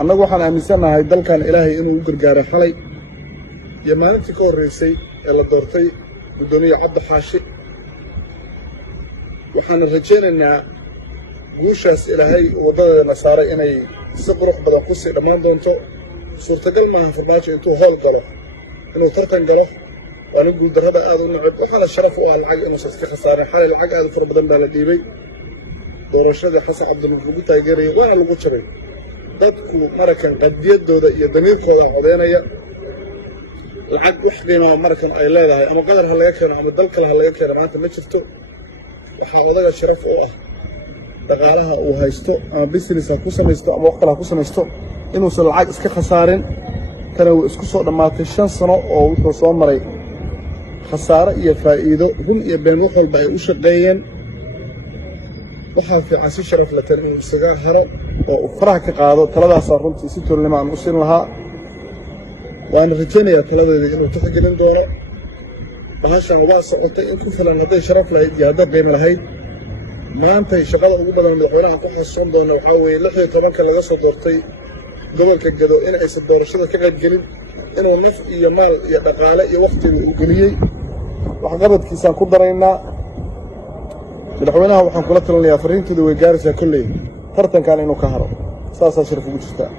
annagu waxaan aaminsanahay dalkan ilaahay inuu u gargaaray xalay iyo maalintii ka horreysay ee la doortay guddoomiye cabdi xaashi waxaana rajaynaynaa guushaas ilaahay waddadeedana saaray inay si qurux badan ku sii dhammaan doonto suurtagal maaha farmaajo intuu howl galo inuu tartan galo waa nin guuldarrada aad u nacib waxaana sharaf u ah lacag inuusan iska khasaarin xalay lacag aad u fara badan baa la dhiibay doorashadii xasan cabdinuur lagu taageerayay waana lagu jiray dadku markan qadiyadooda iyo damiirkooda codeynaya lacag wax qiimaa markan ay leedahay ama qadar ha laga keeno ama dal kale ha laga keeno maanta ma jirto waxaa odaga sharaf u ah dhaqaalaha uu haysto ama business ha ku samaysto ama wax kale ha ku samaysto inuusan lacag iska khasaarin kana uu isku soo dhammaatay 5 sano oo wuxuu soo maray khasaare iyo faa'iido run iyo been wax walba ay u shaqeeyeen waxaa fiican si sharaf la tan inuu isaga haro oo uu faraha ka qaado taladaasaa runtii si tolnimo aan u siin lahaa waana rajaynayaa taladeeda inuu tixgelin doono bahashan waa socotay in ku filan hadday sharaf lahayd iyo hadday qiimo lahayd maantay shaqada ugu badan madaxweynaha ku xasuusan doona waxaa weeye 16 laga soo doortay gobolka Gedo in aysan doorashada ka qayb gelin inuu naf iyo maal iyo dhaqaale iyo waqtiga uu geliyay waxqabadkiisaan ku daraynaa madaxweynaha waxaan kula talinayaa fariinteedu way gaaraysaa kulley tartankan inuu ka haro saasaa sharaf ugu jirtaa